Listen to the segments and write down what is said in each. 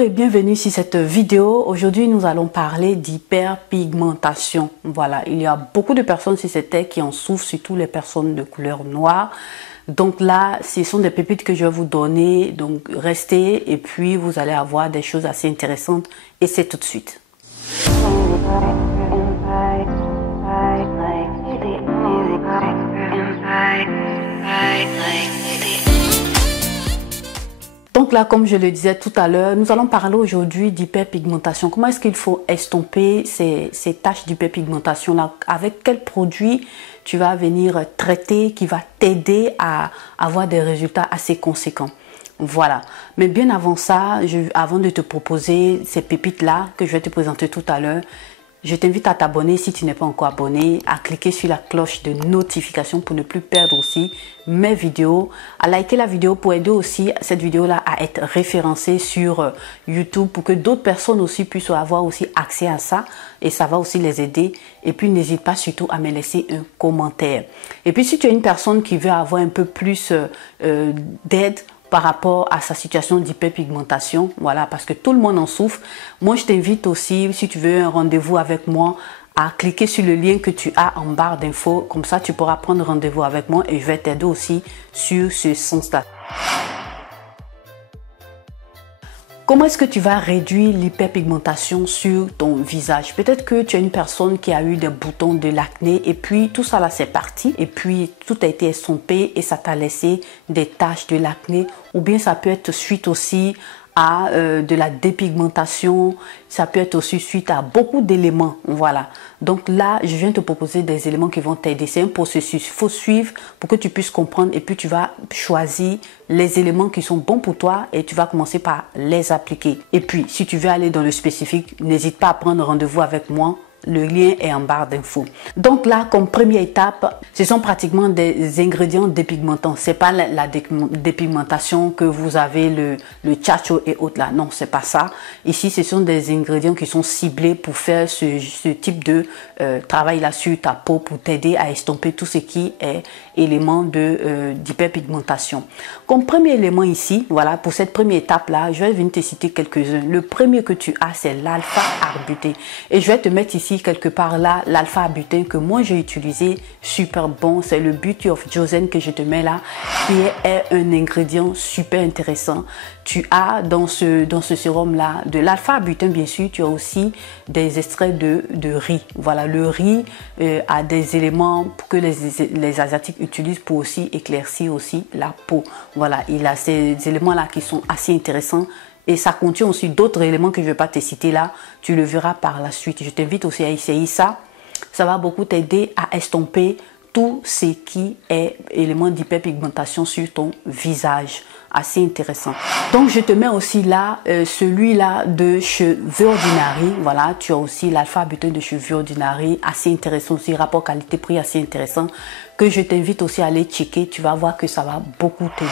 Bonjour et bienvenue sur cette vidéo. Aujourd'hui, nous allons parler d'hyperpigmentation. Voilà, il y a beaucoup de personnes sur cette terre qui en souffrent, surtout les personnes de couleur noire. Donc là, ce sont des pépites que je vais vous donner. Donc restez et puis vous allez avoir des choses assez intéressantes. Et c'est tout de suite. Donc là, comme je le disais tout à l'heure, nous allons parler aujourd'hui d'hyperpigmentation. Comment est-ce qu'il faut estomper ces taches d'hyperpigmentation là? Avec quel produit tu vas venir traiter qui va t'aider à avoir des résultats assez conséquents? Voilà. Mais bien avant ça, avant de te proposer ces pépites là que je vais te présenter tout à l'heure, je t'invite à t'abonner si tu n'es pas encore abonné, à cliquer sur la cloche de notification pour ne plus perdre aussi mes vidéos, à liker la vidéo pour aider aussi cette vidéo-là à être référencée sur YouTube pour que d'autres personnes aussi puissent avoir aussi accès à ça et ça va aussi les aider. Et puis n'hésite pas surtout à me laisser un commentaire. Et puis si tu es une personne qui veut avoir un peu plus d'aide par rapport à sa situation d'hyperpigmentation, voilà, parce que tout le monde en souffre. Moi, je t'invite aussi, si tu veux un rendez-vous avec moi, à cliquer sur le lien que tu as en barre d'infos. Comme ça, tu pourras prendre rendez-vous avec moi et je vais t'aider aussi sur ce sens-là. Comment est-ce que tu vas réduire l'hyperpigmentation sur ton visage? Peut-être que tu es une personne qui a eu des boutons, de l'acné et puis tout ça là c'est parti et puis tout a été estompé et ça t'a laissé des taches de l'acné, ou bien ça peut être suite aussi à de la dépigmentation, ça peut être aussi suite à beaucoup d'éléments, voilà. Donc là, je viens te proposer des éléments qui vont t'aider. C'est un processus, il faut suivre pour que tu puisses comprendre et puis tu vas choisir les éléments qui sont bons pour toi et tu vas commencer par les appliquer. Et puis, si tu veux aller dans le spécifique, n'hésite pas à prendre rendez-vous avec moi. Le lien est en barre d'infos. Donc là, comme première étape, ce sont pratiquement des ingrédients dépigmentants. C'est pas la dépigmentation que vous avez le tchatcho et autres là. Non, c'est pas ça. Ici, ce sont des ingrédients qui sont ciblés pour faire ce type de travail là sur ta peau pour t'aider à estomper tout ce qui est élément d'hyperpigmentation. Comme premier élément ici, voilà, pour cette première étape là, je vais venir te citer quelques-uns. Le premier que tu as, c'est l'alpha-arbutin. Et je vais te mettre ici quelque part là l'alpha-arbutin que moi j'ai utilisé, super bon. C'est le Beauty of Joseon que je te mets là, qui est un ingrédient super intéressant. Tu as dans ce sérum là de l'alpha-arbutin, bien sûr. Tu as aussi des extraits de riz. Voilà, le riz a des éléments que les asiatiques utilisent pour aussi éclaircir aussi la peau. Voilà, il a ces éléments là qui sont assez intéressants. Et ça contient aussi d'autres éléments que je ne vais pas te citer là. Tu le verras par la suite. Je t'invite aussi à essayer ça. Ça va beaucoup t'aider à estomper tout ce qui est élément d'hyperpigmentation sur ton visage. Assez intéressant. Donc je te mets aussi là celui-là de Cheveux Ordinary. Voilà, tu as aussi l'alpha-arbutin de Cheveux Ordinary. Assez intéressant aussi. Rapport qualité-prix assez intéressant. Que je t'invite aussi à aller checker. Tu vas voir que ça va beaucoup t'aider.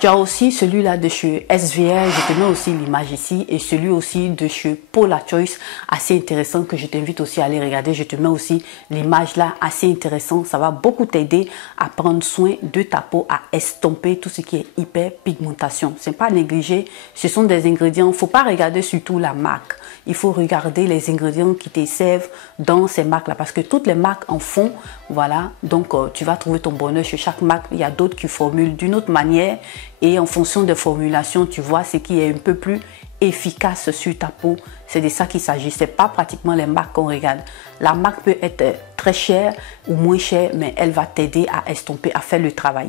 Tu as aussi celui-là de chez SVR, je te mets aussi l'image ici, et celui aussi de chez Paula Choice, assez intéressant, que je t'invite aussi à aller regarder. Je te mets aussi l'image là, assez intéressant. Ça va beaucoup t'aider à prendre soin de ta peau, à estomper tout ce qui est hyperpigmentation. C'est pas négligé, ce sont des ingrédients. Faut pas regarder surtout la marque. Il faut regarder les ingrédients qui te servent dans ces marques là, parce que toutes les marques en font. Voilà, donc tu vas trouver ton bonheur chez chaque marque. Il y a d'autres qui formulent d'une autre manière et en fonction des formulations, tu vois ce qui est un peu plus efficace sur ta peau. C'est de ça qu'il s'agit. C'est pas pratiquement les marques qu'on regarde. La marque peut être très chère ou moins chère, mais elle va t'aider à estomper, à faire le travail.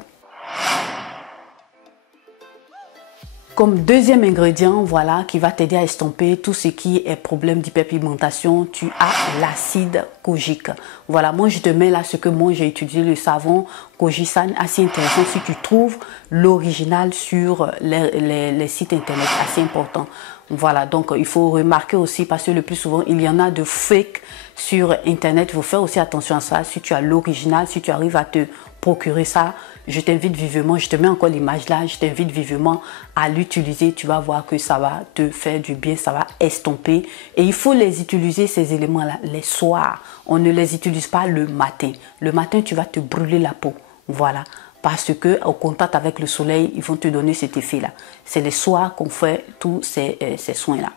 Comme deuxième ingrédient, voilà, qui va t'aider à estomper tout ce qui est problème d'hyperpigmentation, tu as l'acide kojique. Voilà, moi je te mets là ce que moi j'ai utilisé, le savon Kojisan, assez intéressant. Si tu trouves l'original sur les sites internet, assez important. Voilà, donc il faut remarquer aussi, parce que le plus souvent il y en a de fake sur internet. Il faut faire aussi attention à ça. Si tu as l'original, si tu arrives à te procurer ça, je t'invite vivement, je te mets encore l'image là, je t'invite vivement à l'utiliser. Tu vas voir que ça va te faire du bien, ça va estomper. Et il faut les utiliser, ces éléments là, les soirs. On ne les utilise pas le matin. Le matin, tu vas te brûler la peau. Voilà. parce que au contact avec le soleil, ils vont te donner cet effet-là. C'est les soirs qu'on fait tous ces soins-là.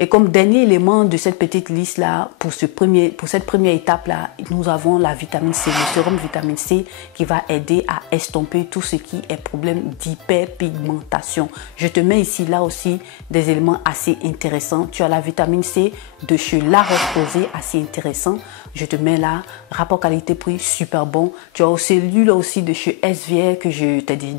Et comme dernier élément de cette petite liste-là, pour cette première étape-là, nous avons la vitamine C, le sérum vitamine C qui va aider à estomper tout ce qui est problème d'hyperpigmentation. Je te mets ici, là aussi, des éléments assez intéressants. Tu as la vitamine C de chez La Roche-Posay, assez intéressant. Je te mets là, rapport qualité-prix, super bon. Tu as aussi celui-là aussi de chez SVR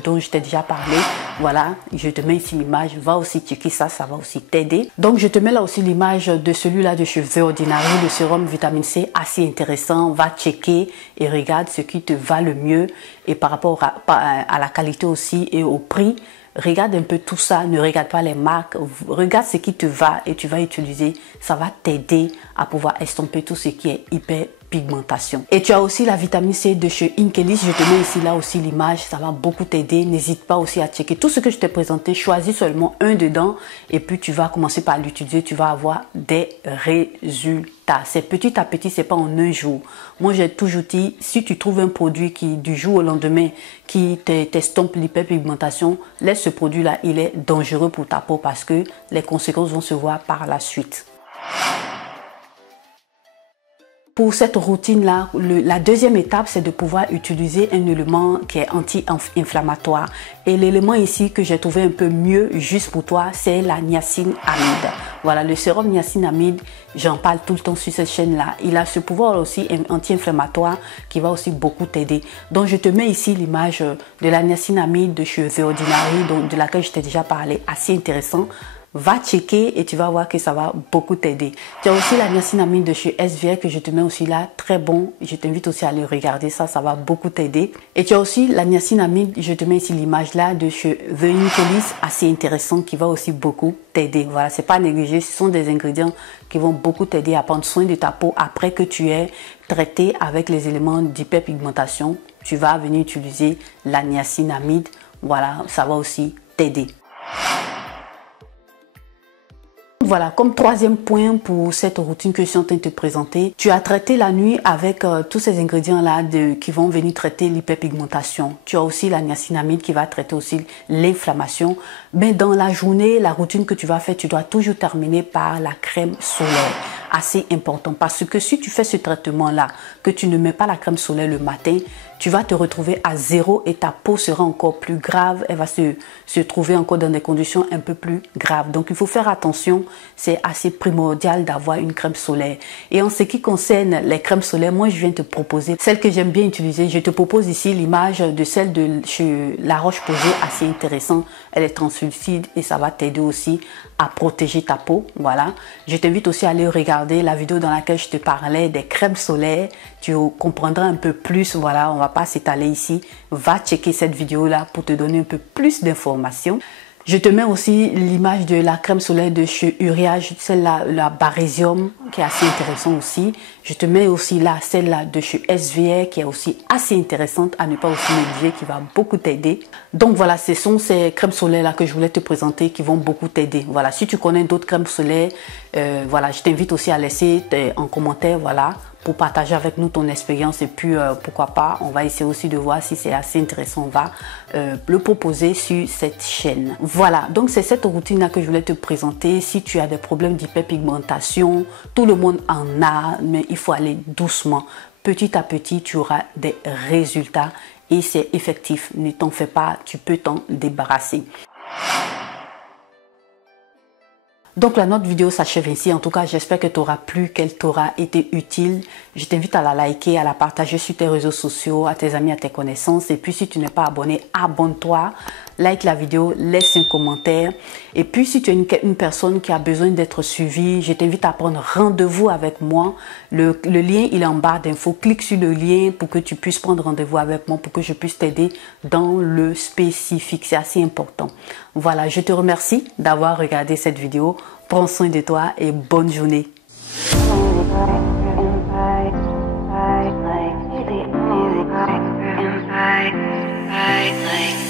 dont je t'ai déjà parlé. Voilà, je te mets ici l'image, va aussi checker ça, ça va aussi t'aider. Donc, je te mets là aussi l'image de celui-là de chez The Ordinary, le sérum vitamine C, assez intéressant. Va checker et regarde ce qui te va le mieux. Et par rapport à la qualité aussi et au prix, regarde un peu tout ça, ne regarde pas les marques, regarde ce qui te va et tu vas utiliser. Ça va t'aider à pouvoir estomper tout ce qui est hyperpigmentation. Et tu as aussi la vitamine C de chez Inkelis. Je te mets ici là aussi l'image, ça va beaucoup t'aider. N'hésite pas aussi à checker tout ce que je t'ai présenté. Choisis seulement un dedans et puis tu vas commencer par l'utiliser. Tu vas avoir des résultats. C'est petit à petit, c'est pas en un jour. Moi, j'ai toujours dit, si tu trouves un produit qui, du jour au lendemain, qui t'estompe l'hyperpigmentation, laisse ce produit-là, il est dangereux pour ta peau parce que les conséquences vont se voir par la suite. Pour cette routine-là, la deuxième étape, c'est de pouvoir utiliser un élément qui est anti-inflammatoire. Et l'élément ici que j'ai trouvé un peu mieux juste pour toi, c'est la niacinamide. Voilà, le sérum niacinamide, j'en parle tout le temps sur cette chaîne-là. Il a ce pouvoir aussi anti-inflammatoire qui va aussi beaucoup t'aider. Donc, je te mets ici l'image de la niacinamide de chez The Ordinary, de laquelle je t'ai déjà parlé, assez intéressant. Va checker et tu vas voir que ça va beaucoup t'aider. Tu as aussi la niacinamide de chez SVR que je te mets aussi là, très bon. Je t'invite aussi à aller regarder ça, ça va beaucoup t'aider. Et tu as aussi la niacinamide, je te mets ici l'image là de chez The Inkelis, assez intéressant, qui va aussi beaucoup t'aider. Voilà, c'est pas négligé, ce sont des ingrédients qui vont beaucoup t'aider à prendre soin de ta peau après que tu aies traité avec les éléments d'hyperpigmentation. Tu vas venir utiliser la niacinamide. Voilà, ça va aussi t'aider. Voilà, comme troisième point pour cette routine que je suis en train de te présenter, tu as traité la nuit avec tous ces ingrédients-là qui vont venir traiter l'hyperpigmentation. Tu as aussi la niacinamide qui va traiter aussi l'inflammation. Mais dans la journée, la routine que tu vas faire, tu dois toujours terminer par la crème solaire. Assez important parce que si tu fais ce traitement-là, que tu ne mets pas la crème solaire le matin, tu vas te retrouver à zéro et ta peau sera encore plus grave. Elle va se trouver encore dans des conditions un peu plus graves. Donc, il faut faire attention. C'est assez primordial d'avoir une crème solaire. Et en ce qui concerne les crèmes solaires, moi, je viens te proposer celle que j'aime bien utiliser. Je te propose ici l'image de celle de chez La Roche-Posay, assez intéressante. Elle est translucide et ça va t'aider aussi à protéger ta peau. Voilà. Je t'invite aussi à aller regarder la vidéo dans laquelle je te parlais des crèmes solaires. Tu comprendras un peu plus. Voilà, on va pas s'étaler ici. Va checker cette vidéo-là pour te donner un peu plus d'informations. Je te mets aussi l'image de la crème solaire de chez Uriage, celle-là, la Barésium, qui est assez intéressante aussi. Je te mets aussi là, celle-là de chez SVR, qui est aussi assez intéressante, à ne pas aussi négliger, qui va beaucoup t'aider. Donc voilà, ce sont ces crèmes solaires-là que je voulais te présenter, qui vont beaucoup t'aider. Voilà, si tu connais d'autres crèmes solaires, voilà, je t'invite aussi à laisser en commentaire, voilà, pour partager avec nous ton expérience et puis pourquoi pas, on va essayer aussi de voir si c'est assez intéressant, on va le proposer sur cette chaîne. Voilà, donc c'est cette routine-là que je voulais te présenter. Si tu as des problèmes d'hyperpigmentation, tout le monde en a, mais il faut aller doucement. Petit à petit, tu auras des résultats et c'est effectif. Ne t'en fais pas, tu peux t'en débarrasser. Donc la notre vidéo s'achève ici. En tout cas, j'espère que t'aura plu, qu'elle t'aura été utile. Je t'invite à la liker, à la partager sur tes réseaux sociaux, à tes amis, à tes connaissances. Et puis si tu n'es pas abonné, abonne-toi, like la vidéo, laisse un commentaire. Et puis si tu es une personne qui a besoin d'être suivie, je t'invite à prendre rendez-vous avec moi. Le lien, il est en barre d'infos. Clique sur le lien pour que tu puisses prendre rendez-vous avec moi, pour que je puisse t'aider dans le spécifique. C'est assez important. Voilà, je te remercie d'avoir regardé cette vidéo. Prends soin de toi et bonne journée. Like